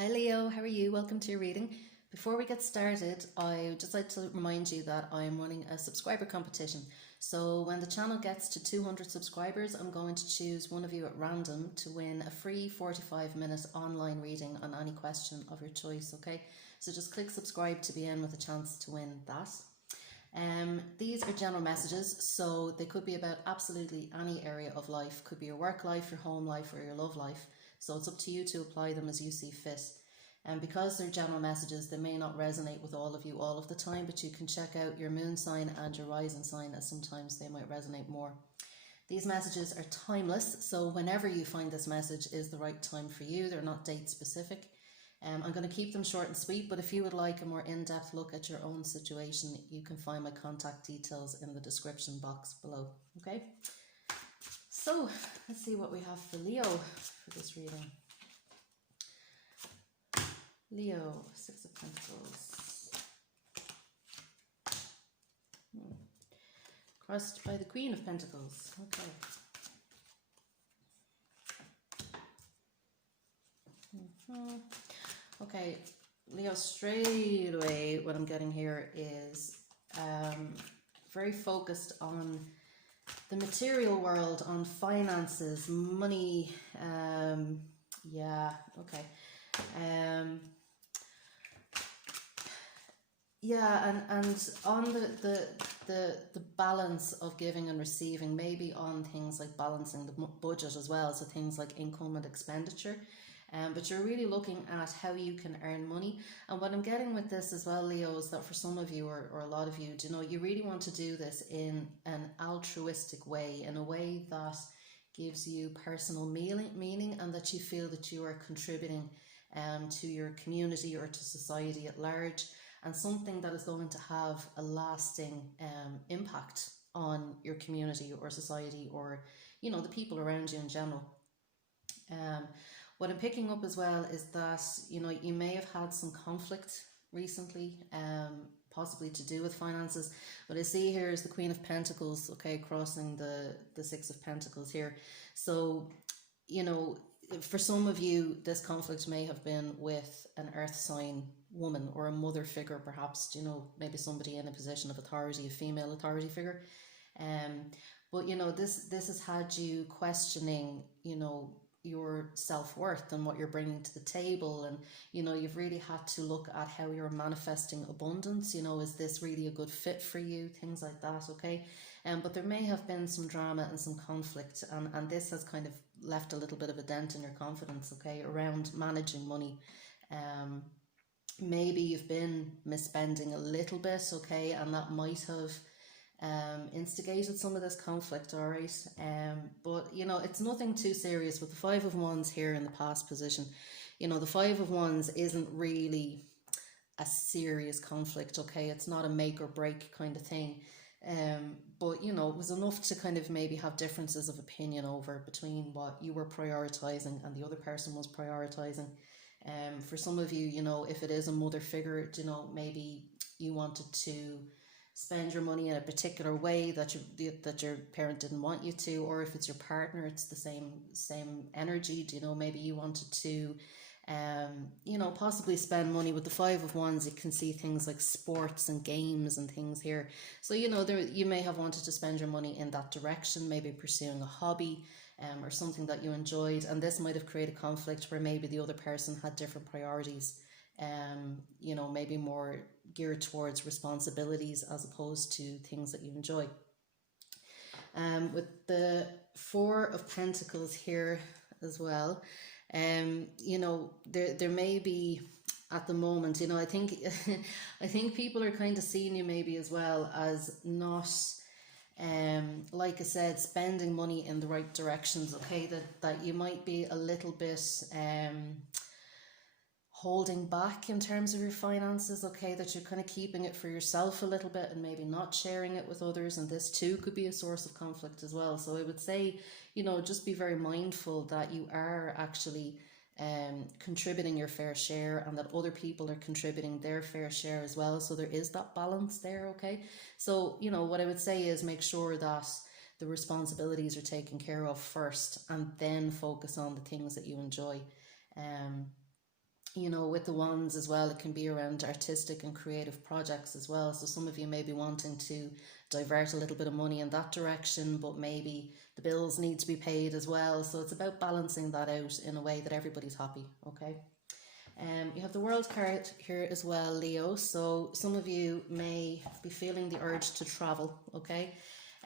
Hi Leo, how are you? Welcome to your reading. Before we get started, I would just like to remind you that I'm running a subscriber competition. So when the channel gets to 200 subscribers, I'm going to choose one of you at random to win a free 45-minute online reading on any question of your choice, okay? So just click subscribe to be in with a chance to win that. These are general messages, so they could be about absolutely any area of life. Could be your work life, your home life, or your love life. So it's up to you to apply them as you see fit. And because they're general messages, they may not resonate with all of you all of the time, but you can check out your moon sign and your rising sign, as sometimes they might resonate more. These messages are timeless, so whenever you find this message is the right time for you. They're not date specific. I'm going to keep them short and sweet, but if you would like a more in-depth look at your own situation, you can find my contact details in the description box below. Okay, so let's see what we have for Leo for this reading. Leo, Six of Pentacles. Crossed by the Queen of Pentacles. Okay. Okay, Leo, straight away what I'm getting here is very focused on the material world, on finances, money. Yeah, okay. Yeah, and on the balance of giving and receiving, maybe on things like balancing the budget as well, so things like income and expenditure. But you're really looking at how you can earn money. And what I'm getting with this as well, Leo, is that for some of you or a lot of you, you know, you really want to do this in an altruistic way, in a way that gives you personal meaning and that you feel that you are contributing to your community or to society at large, and something that is going to have a lasting impact on your community or society, or, you know, the people around you in general. What I'm picking up as well is that, you know, you may have had some conflict recently, possibly to do with finances. What I see here is the Queen of Pentacles, okay, crossing the Six of Pentacles here. So, you know, for some of you, this conflict may have been with an earth sign woman or a mother figure, perhaps, you know, maybe somebody in a position of authority, a female authority figure. But, you know, this has had you questioning, you know, your self-worth and what you're bringing to the table, and, you know, you've really had to look at how you're manifesting abundance. You know, is this really a good fit for you, things like that, okay? But there may have been some drama and some conflict, and this has kind of left a little bit of a dent in your confidence, okay, around managing money. Maybe you've been misspending a little bit, okay, and that might have instigated some of this conflict, all right? But, you know, it's nothing too serious. With the Five of Wands here in the past position, you know, the Five of Wands isn't really a serious conflict, okay? It's not a make or break kind of thing. But, you know, it was enough to kind of maybe have differences of opinion over between what you were prioritizing and the other person was prioritizing. For some of you, you know, if it is a mother figure, you know, maybe you wanted to spend your money in a particular way that your parent didn't want you to, or if it's your partner, it's the same energy. You know, maybe you wanted to you know, possibly spend money. With the Five of Wands, you can see things like sports and games and things here. So, you know, you may have wanted to spend your money in that direction, maybe pursuing a hobby or something that you enjoyed, and this might have created conflict where maybe the other person had different priorities, you know, maybe more geared towards responsibilities as opposed to things that you enjoy. With the Four of Pentacles here as well, you know, there may be at the moment, you know, I think I think people are kind of seeing you maybe as well as not like I said, spending money in the right directions, okay? That you might be a little bit holding back in terms of your finances, okay? That you're kind of keeping it for yourself a little bit and maybe not sharing it with others, and this too could be a source of conflict as well. So I would say, you know, just be very mindful that you are actually contributing your fair share, and that other people are contributing their fair share as well. So there is that balance there, okay? So, you know, what I would say is make sure that the responsibilities are taken care of first, and then focus on the things that you enjoy. You know, with the wands as well, it can be around artistic and creative projects as well. So some of you may be wanting to divert a little bit of money in that direction, but maybe the bills need to be paid as well. So it's about balancing that out in a way that everybody's happy. Okay. You have the World card here as well, Leo. So some of you may be feeling the urge to travel, okay?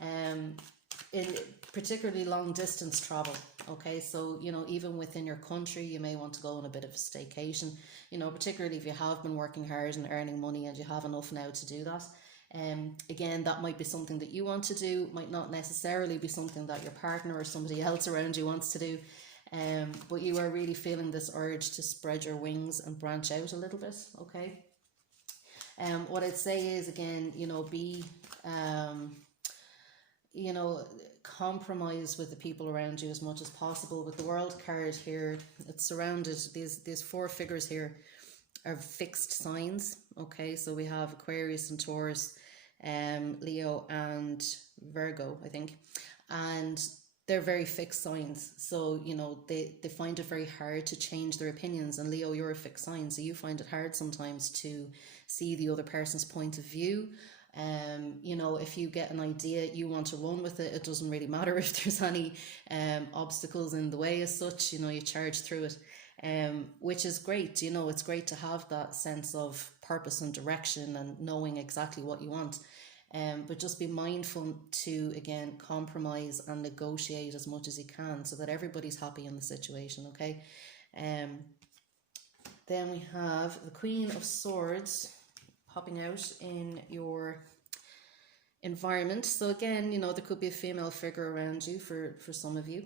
In particularly long distance travel, okay? So, you know, even within your country, you may want to go on a bit of a staycation, you know, particularly if you have been working hard and earning money and you have enough now to do that. Again, that might be something that you want to do, might not necessarily be something that your partner or somebody else around you wants to do. But you are really feeling this urge to spread your wings and branch out a little bit, okay? What I'd say is, again, you know, be, you know, compromise with the people around you as much as possible. With the World card here, it's surrounded, these four figures here are fixed signs, okay? So we have Aquarius and Taurus, Leo and Virgo, I think. And they're very fixed signs. So, you know, they find it very hard to change their opinions. And Leo, you're a fixed sign, so you find it hard sometimes to see the other person's point of view. You know, if you get an idea, you want to run with it. It doesn't really matter if there's any obstacles in the way as such, you know, you charge through it. Which is great. You know, it's great to have that sense of purpose and direction and knowing exactly what you want. But just be mindful to, again, compromise and negotiate as much as you can so that everybody's happy in the situation, okay? Then we have the Queen of Swords popping out in your environment. So again, you know, there could be a female figure around you for some of you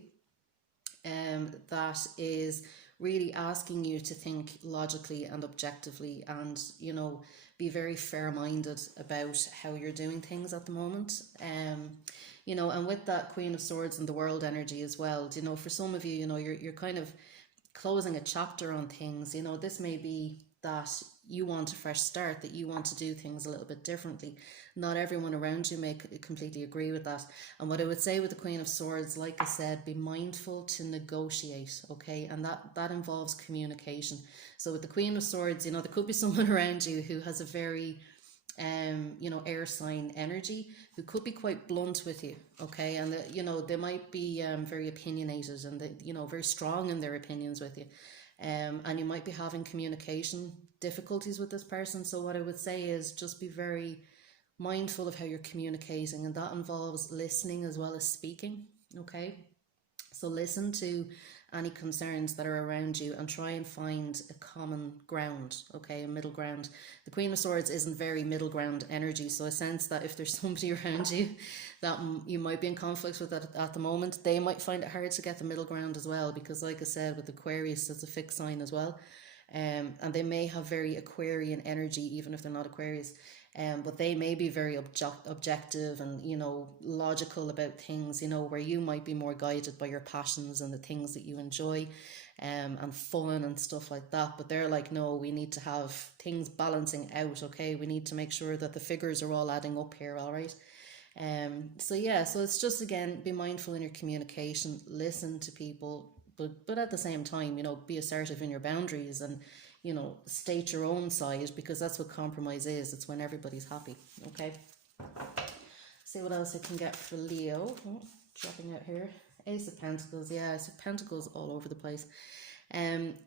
that is really asking you to think logically and objectively and, you know, be very fair-minded about how you're doing things at the moment. You know, and with that Queen of Swords and the World energy as well, you know, for some of you, you know, you're kind of closing a chapter on things. You know, this may be that you want a fresh start, that you want to do things a little bit differently. Not everyone around you may completely agree with that. And what I would say with the Queen of Swords, like I said, be mindful to negotiate, okay? And that involves communication. So with the Queen of Swords, you know, there could be someone around you who has a very you know, air sign energy, who could be quite blunt with you, okay? And you know, they might be very opinionated and you know, very strong in their opinions with you. And you might be having communication difficulties with this person. So what I would say is just be very mindful of how you're communicating, and that involves listening as well as speaking, okay? So listen to any concerns that are around you and try and find a common ground, okay, a middle ground. The Queen of Swords isn't very middle ground energy, so I sense that if there's somebody around you that you might be in conflict with at the moment, they might find it hard to get the middle ground as well, because like I said, with Aquarius, it's a fixed sign as well. And they may have very Aquarian energy, even if they're not Aquarius. But they may be very objective and, you know, logical about things, you know, where you might be more guided by your passions and the things that you enjoy, and fun and stuff like that. But they're like, no, we need to have things balancing out, okay? We need to make sure that the figures are all adding up here, all right? So yeah, so it's just, again, be mindful in your communication, listen to people, but at the same time, you know, be assertive in your boundaries and, you know, state your own side, because that's what compromise is. It's when everybody's happy, okay? See what else I can get for Leo. Oh, dropping out here. Ace of Pentacles. Yeah, Ace of Pentacles all over the place.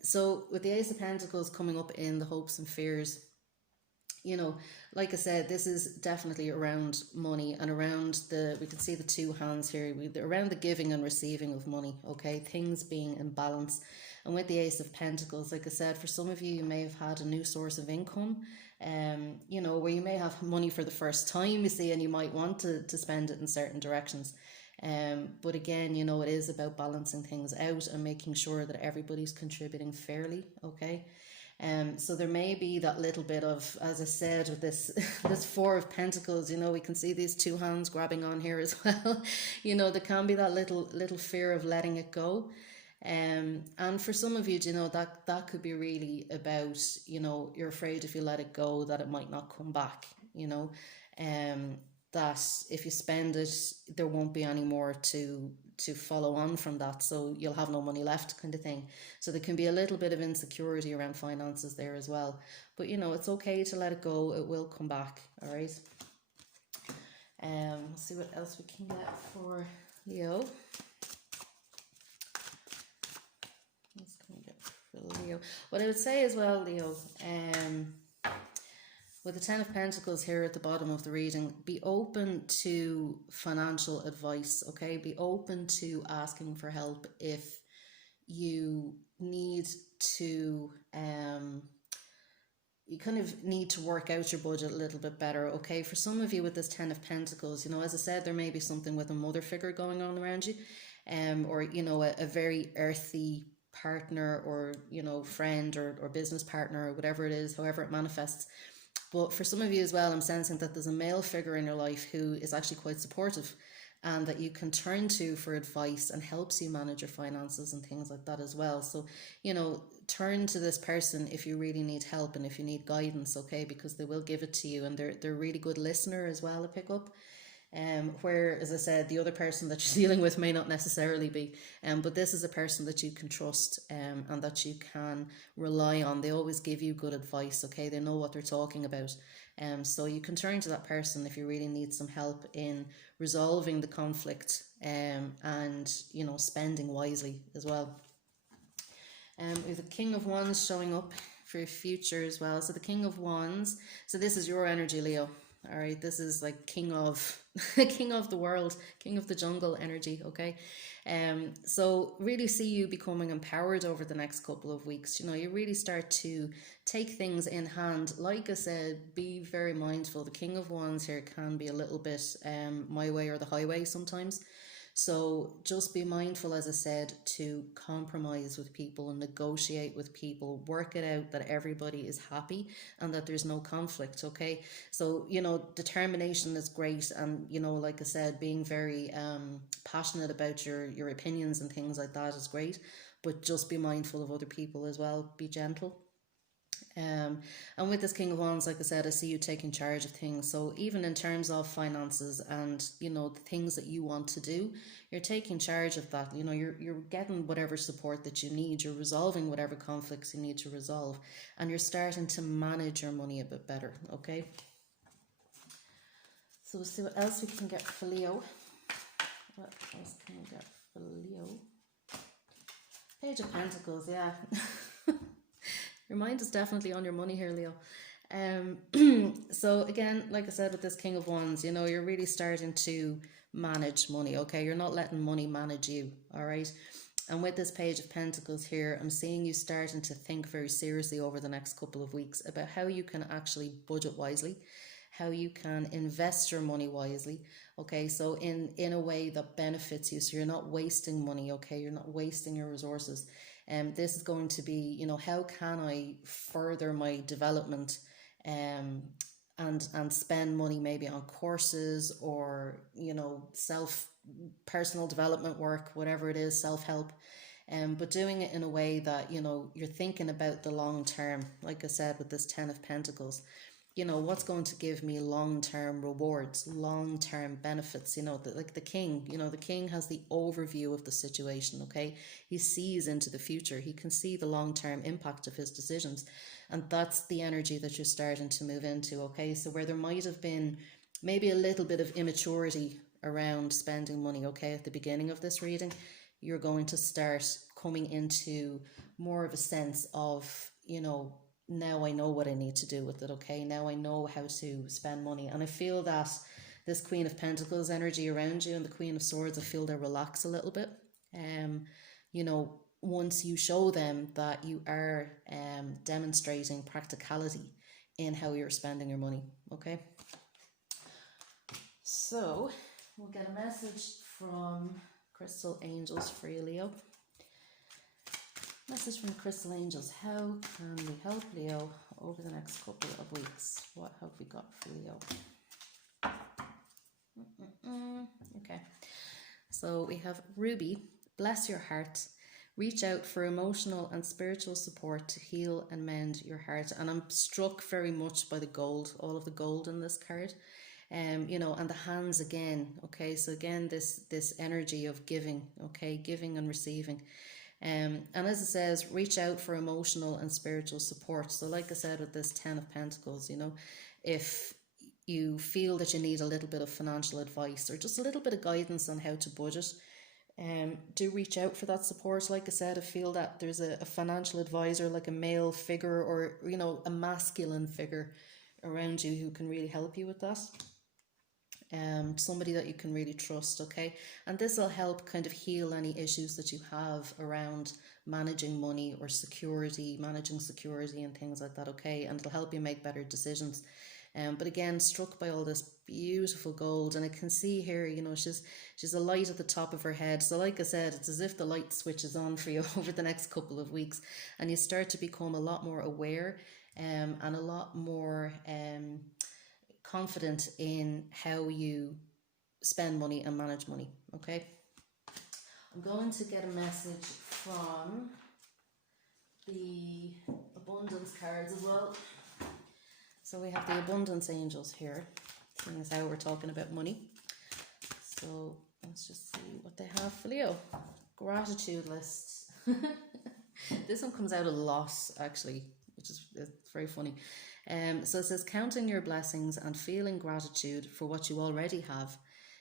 So with the Ace of Pentacles coming up in the hopes and fears, you know, like I said, this is definitely around money and around we can see the two hands here, around the giving and receiving of money, okay? Things being in balance. And with the Ace of Pentacles, like I said, for some of you, you may have had a new source of income, you know, where you may have money for the first time, you see, and you might want to spend it in certain directions. But again, you know, it is about balancing things out and making sure that everybody's contributing fairly, okay? So there may be that little bit of, as I said, with this this Four of Pentacles, you know, we can see these two hands grabbing on here as well. You know, there can be that little fear of letting it go. And for some of you, you know, that could be really about, you know, you're afraid if you let it go that it might not come back, you know, that if you spend it, there won't be any more to to follow on from that, so you'll have no money left kind of thing. So there can be a little bit of insecurity around finances there as well, but you know, it's okay to let it go. It will come back. All right. Let's see what else we can get for Leo. What can we get for Leo? What I would say as well, Leo, with the Ten of Pentacles here at the bottom of the reading, be open to financial advice, okay? Be open to asking for help if you need to, you kind of need to work out your budget a little bit better, okay? For some of you with this Ten of Pentacles, you know, as I said, there may be something with a mother figure going on around you, or, you know, a very earthy partner, or, you know, friend or business partner, or whatever it is, however it manifests. But for some of you as well, I'm sensing that there's a male figure in your life who is actually quite supportive and that you can turn to for advice and helps you manage your finances and things like that as well. So, you know, turn to this person if you really need help and if you need guidance, okay, because they will give it to you, and they're a really good listener as well to pick up. Where, as I said, the other person that you're dealing with may not necessarily be, but this is a person that you can trust, and that you can rely on. They always give you good advice, okay? They know what they're talking about, so you can turn to that person if you really need some help in resolving the conflict, and, you know, spending wisely as well. With the King of Wands showing up for your future as well. So the King of Wands, so this is your energy, Leo. All right, this is like king of king of the world, king of the jungle energy, okay? So really see you becoming empowered over the next couple of weeks. You know, you really start to take things in hand. Like I said, be very mindful. The King of Wands here can be a little bit my way or the highway sometimes. So just be mindful, as I said, to compromise with people and negotiate with people, work it out that everybody is happy and that there's no conflict, okay? So, you know, determination is great, and, you know, like I said, being very passionate about your opinions and things like that is great, but just be mindful of other people as well. Be gentle. And with this King of Wands, like I said, I see you taking charge of things. So even in terms of finances and, you know, the things that you want to do, you're taking charge of that. You know, you're getting whatever support that you need. You're resolving whatever conflicts you need to resolve. And you're starting to manage your money a bit better, okay? So we'll see what else we can get for Leo. What else can we get for Leo? Page of Pentacles, yeah. Your mind is definitely on your money here, Leo. So again, like I said, with this King of Wands, you know, you're really starting to manage money, okay? You're not letting money manage you, all right? And with this Page of Pentacles here, I'm seeing you starting to think very seriously over the next couple of weeks about how you can actually budget wisely, how you can invest your money wisely, okay? So in a way that benefits you, so you're not wasting money, okay? You're not wasting your resources. This is going to be, you know, how can I further my development, and spend money maybe on courses or, you know, personal development work, whatever it is, self-help, but doing it in a way that, you know, you're thinking about the long term. Like I said, with this Ten of Pentacles, you know, what's going to give me long-term rewards, long-term benefits, you know, like the king, you know, the king has the overview of the situation, okay? He sees into the future. He can see the long-term impact of his decisions. And that's the energy that you're starting to move into, okay? So where there might have been maybe a little bit of immaturity around spending money, okay, at the beginning of this reading, you're going to start coming into more of a sense of, you know, now I know what I need to do with it, okay? Now I know how to spend money. And I feel that this Queen of Pentacles energy around you and the Queen of Swords, I feel they relax a little bit. You know, once you show them that you are demonstrating practicality in how you're spending your money, okay? So we'll get a message from Crystal Angels for you, Leo. Message from Crystal Angels. How can we help Leo over the next couple of weeks? What have we got for Leo? Okay. So we have Ruby. Bless your heart. Reach out for emotional and spiritual support to heal and mend your heart. And I'm struck very much by the gold, all of the gold in this card. you know, and the hands again, okay? So again, this energy of giving, okay? Giving and receiving. And as it says, reach out for emotional and spiritual support. So like I said, with this 10 of Pentacles, you know, if you feel that you need a little bit of financial advice or just a little bit of guidance on how to budget, do reach out for that support. Like I said, I feel that there's a financial advisor, like a male figure or, you know, a masculine figure around you who can really help you with that. Somebody that you can really trust, okay? And this will help kind of heal any issues that you have around managing money or security, managing security and things like that, okay? And it'll help you make better decisions. But again, struck by all this beautiful gold, and I can see here, you know, she's a light at the top of her head. So like I said, it's as if the light switches on for you over the next couple of weeks, and you start to become a lot more aware and a lot more confident in how you spend money and manage money, okay? I'm going to get a message from the abundance cards as well. So we have the abundance angels here, seeing as how we're talking about money. So let's just see what they have for Leo. Gratitude lists. This one comes out a lot, actually, which is very funny. So it says, counting your blessings and feeling gratitude for what you already have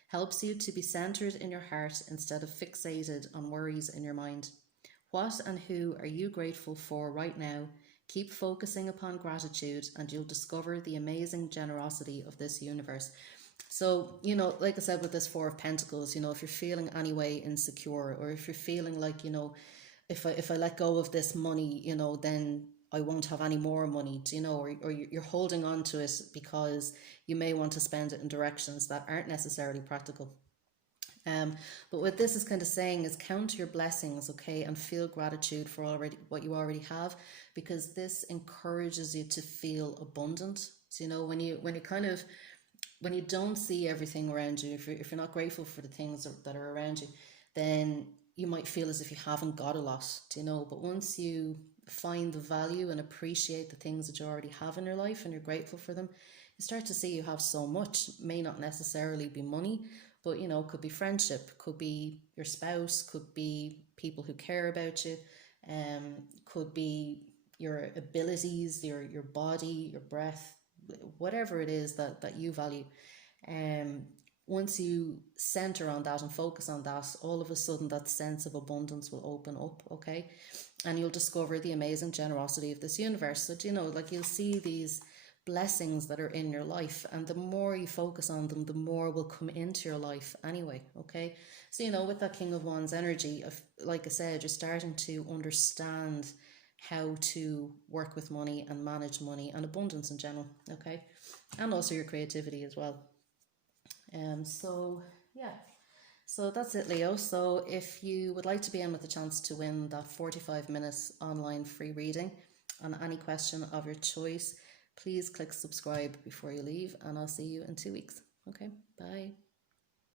helps you to be centered in your heart instead of fixated on worries in your mind. What and who are you grateful for right now? Keep focusing upon gratitude and you'll discover the amazing generosity of this universe. So, you know, like I said, with this Four of Pentacles, you know, if you're feeling anyway insecure, or if you're feeling like, you know, if I let go of this money, you know, then I won't have any more money, you know, or you're holding on to it because you may want to spend it in directions that aren't necessarily practical. But what this is kind of saying is count your blessings, okay, and feel gratitude for what you already have, because this encourages you to feel abundant. So, you know, when you don't see everything around you, if you're not grateful for the things that are around you, then you might feel as if you haven't got a lot, you know. But once you find the value and appreciate the things that you already have in your life and you're grateful for them, you start to see you have so much. It may not necessarily be money, but, you know, could be friendship, could be your spouse, could be people who care about you, could be your abilities, your body, your breath, whatever it is that you value. Once you center on that and focus on that, all of a sudden that sense of abundance will open up, okay? And you'll discover the amazing generosity of this universe. So, you know, like, you'll see these blessings that are in your life, and the more you focus on them, the more will come into your life anyway, okay? So, you know, with that King of Wands energy, like I said, you're starting to understand how to work with money and manage money and abundance in general, okay? And also your creativity as well. So yeah, so that's it, Leo. So if you would like to be in with a chance to win that 45 minutes online free reading on any question of your choice, please click subscribe before you leave, and I'll see you in 2 weeks. Okay, bye.